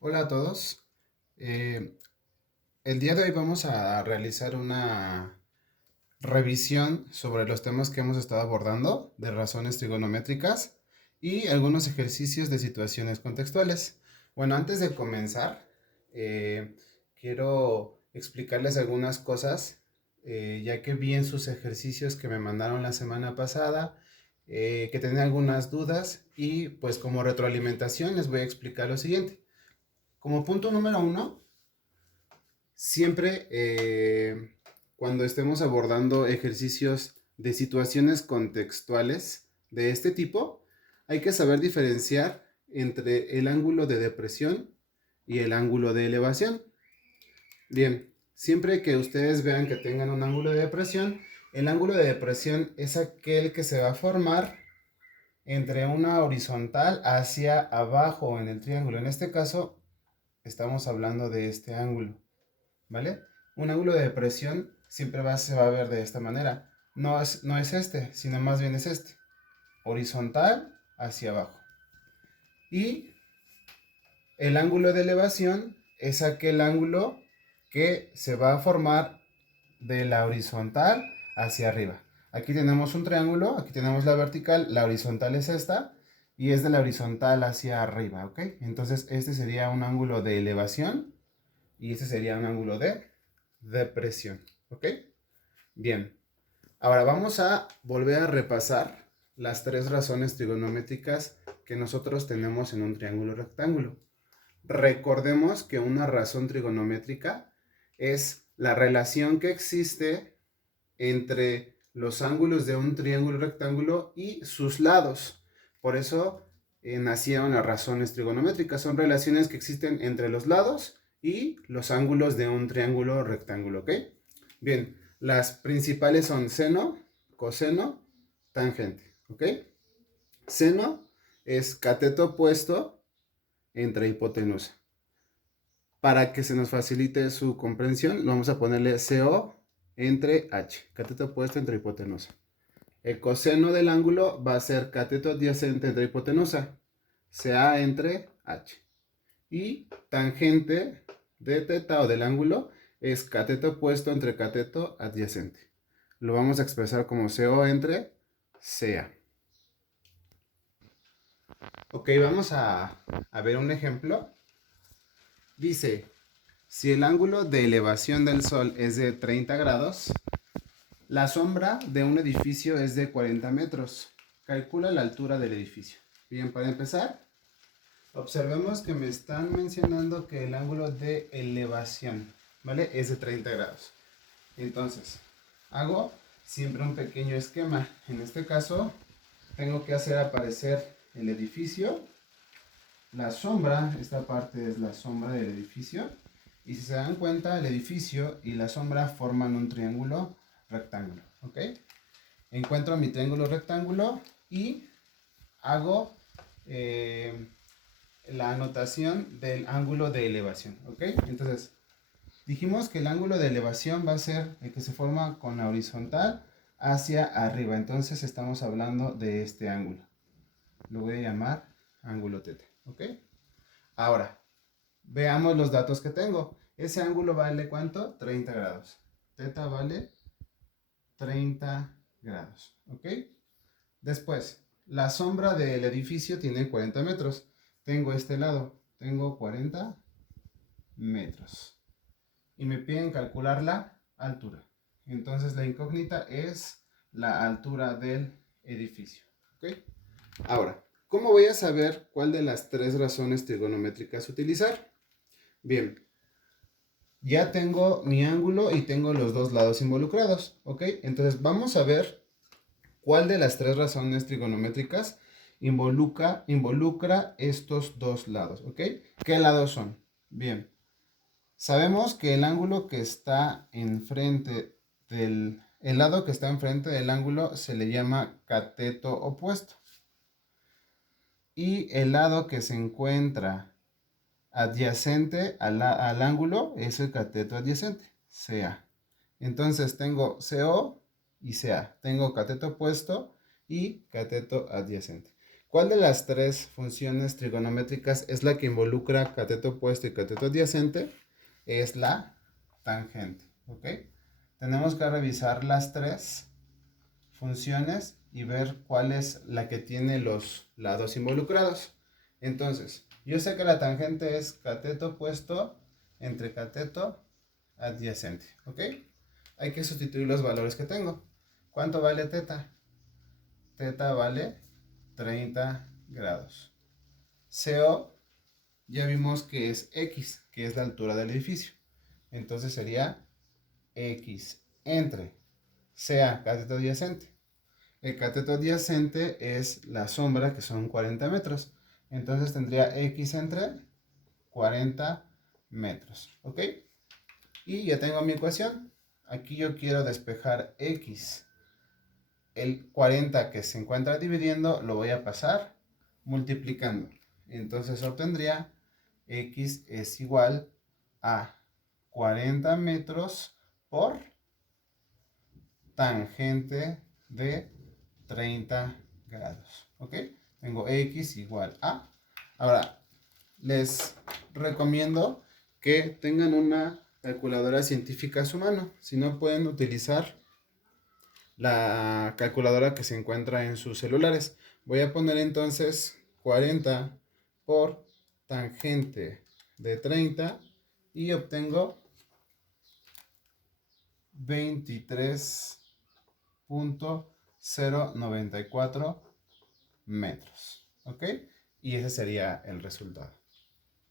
Hola a todos. Eh, el día de hoy vamos a realizar una revisión sobre los temas que hemos estado abordando de razones trigonométricas y algunos ejercicios de situaciones contextuales. Bueno, antes de comenzar, eh, quiero explicarles algunas cosas, ya que vi en sus ejercicios que me mandaron la semana pasada, que tenían algunas dudas y pues como retroalimentación les voy a explicar lo siguiente. Como punto número uno, siempre cuando estemos abordando ejercicios de situaciones contextuales de este tipo, hay que saber diferenciar entre el ángulo de depresión y el ángulo de elevación. Bien, siempre que ustedes vean que tengan un ángulo de depresión, el ángulo de depresión es aquel que se va a formar entre una horizontal hacia abajo en el triángulo. En este caso, estamos hablando de este ángulo. ¿Vale? Un ángulo de depresión siempre se va a ver de esta manera. No es este, sino más bien es este. Horizontal hacia abajo. Y el ángulo de elevación es aquel ángulo que se va a formar de la horizontal hacia arriba. Aquí tenemos un triángulo, aquí tenemos la vertical, la horizontal es esta y es de la horizontal hacia arriba, ¿ok? Entonces este sería un ángulo de elevación y este sería un ángulo de depresión, ¿ok? Bien, ahora vamos a volver a repasar las tres razones trigonométricas que nosotros tenemos en un triángulo rectángulo. Recordemos que una razón trigonométrica es la relación que existe entre los ángulos de un triángulo rectángulo y sus lados. Por eso nacieron las razones trigonométricas. Son relaciones que existen entre los lados y los ángulos de un triángulo rectángulo, ¿ok? Bien, las principales son seno, coseno, tangente, ¿ok? Seno es cateto opuesto entre hipotenusa. Para que se nos facilite su comprensión, vamos a ponerle CO entre H, cateto opuesto entre hipotenusa. El coseno del ángulo va a ser cateto adyacente entre hipotenusa, CA entre H. Y tangente de teta o del ángulo es cateto opuesto entre cateto adyacente. Lo vamos a expresar como CO entre CA. Ok, vamos a ver un ejemplo. Dice, si el ángulo de elevación del Sol es de 30 grados, la sombra de un edificio es de 40 metros. Calcula la altura del edificio. Bien, para empezar, observemos que me están mencionando que el ángulo de elevación, ¿vale? Es de 30 grados. Entonces, hago siempre un pequeño esquema. En este caso, tengo que hacer aparecer el edificio, la sombra, esta parte es la sombra del edificio. Y si se dan cuenta, el edificio y la sombra forman un triángulo rectángulo, ¿ok? Encuentro mi triángulo rectángulo y hago la anotación del ángulo de elevación, ¿ok? Entonces, dijimos que el ángulo de elevación va a ser el que se forma con la horizontal hacia arriba. Entonces estamos hablando de este ángulo. Lo voy a llamar ángulo teta, ¿ok? Ahora, veamos los datos que tengo. Ese ángulo vale ¿cuánto? 30 grados. Teta vale 30 grados, ¿ok? Después, la sombra del edificio tiene 40 metros. Tengo este lado, tengo 40 metros. Y me piden calcular la altura. Entonces la incógnita es la altura del edificio, ¿ok? Ahora, ¿cómo voy a saber cuál de las tres razones trigonométricas utilizar? Bien, ya tengo mi ángulo y tengo los dos lados involucrados, ¿ok? Entonces vamos a ver cuál de las tres razones trigonométricas involucra estos dos lados, ¿ok? ¿Qué lados son? Bien, sabemos que el ángulo que está enfrente el lado que está enfrente del ángulo se le llama cateto opuesto. Y el lado que se encuentra adyacente al ángulo es el cateto adyacente, CA. Entonces tengo CO y CA. Tengo cateto opuesto y cateto adyacente. ¿Cuál de las tres funciones trigonométricas es la que involucra cateto opuesto y cateto adyacente? Es la tangente, ¿ok? Tenemos que revisar las tres funciones y ver cuál es la que tiene los lados involucrados. Entonces, yo sé que la tangente es cateto opuesto entre cateto adyacente, ¿ok? Hay que sustituir los valores que tengo. ¿Cuánto vale teta? Teta vale 30 grados. CO ya vimos que es X, que es la altura del edificio. Entonces sería X entre CA, cateto adyacente. El cateto adyacente es la sombra, que son 40 metros. Entonces tendría X entre 40 metros. ¿Ok? Y ya tengo mi ecuación. Aquí yo quiero despejar X. El 40 que se encuentra dividiendo lo voy a pasar multiplicando. Entonces obtendría X es igual a 40 metros por tangente de 30 grados. ¿Ok? Tengo X igual a. Ahora, les recomiendo que tengan una calculadora científica a su mano. Si no, pueden utilizar la calculadora que se encuentra en sus celulares. Voy a poner entonces 40 por tangente de 30 y obtengo 23.094 metros. ¿Ok? Y ese sería el resultado.